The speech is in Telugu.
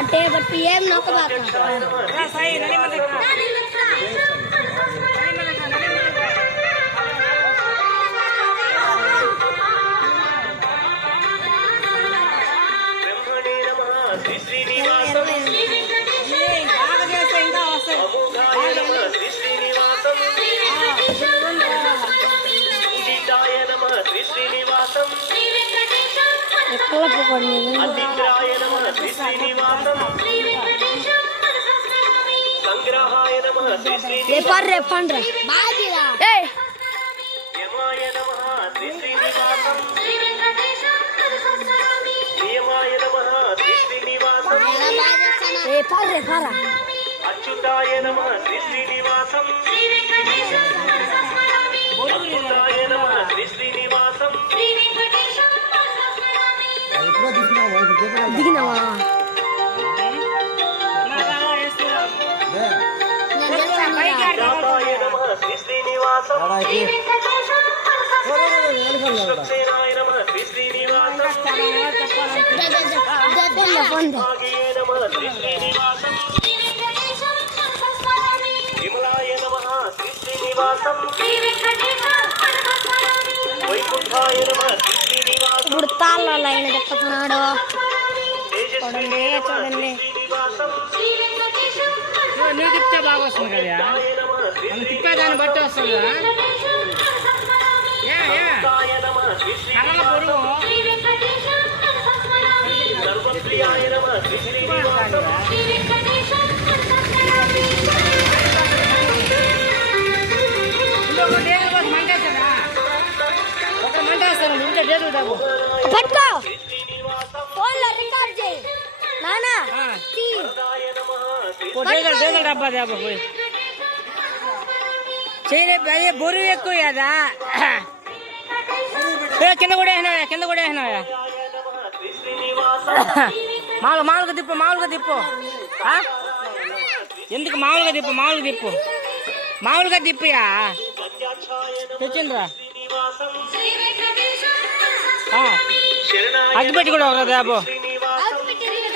అంటే బట్టి ఏం నొక్కబాక అచ్యుతాయ నమః శ్రీ శ్రీనివాసం అచ్యుతాయ నమః శ్రీ శ్రీనివాసం దిగినావా జాతాయ నమః శ్రీ శ్రీనివాసం సక్సేనాయ నమః శ్రీ శ్రీనివాసం భాగ్యే నమః శ్రీ శ్రీనివాసం విమలాయ నమః శ్రీ శ్రీనివాసం వైకుంఠాయ నమః శ్రీ శ్రీనివాసం ఇప్పుడు తాళ్ళ ఆయన చెప్తున్నాడు చూడండి చూడండి నువ్వు తిప్పితే బాగా వస్తుంది కదా మనం తిప్పే దాన్ని బట్టి వస్తుంది కర్రల పొరుగు సర్వప్రియాయ నమః శ్రీ శ్రీనివాసం ఇంకొక డేగుల కోసం మంటేస్తాడా ఒక మంటేస్తాను ఇంట్లో డేగులు తాగు పట్టుకో ఫోన్లో రికార్డ్ చేయి నానా డేగులు డబ్బా దేబా పోయి చేయలే అదే బొరువు ఎక్కువ కదా కింద కూడా వేసినావా మామూలుగా తిప్పు ఎందుకు మామూలుగా తిప్పుయా తెచ్చిండ్రా అగ్గిపెట్టి కూడా ఒక దాబో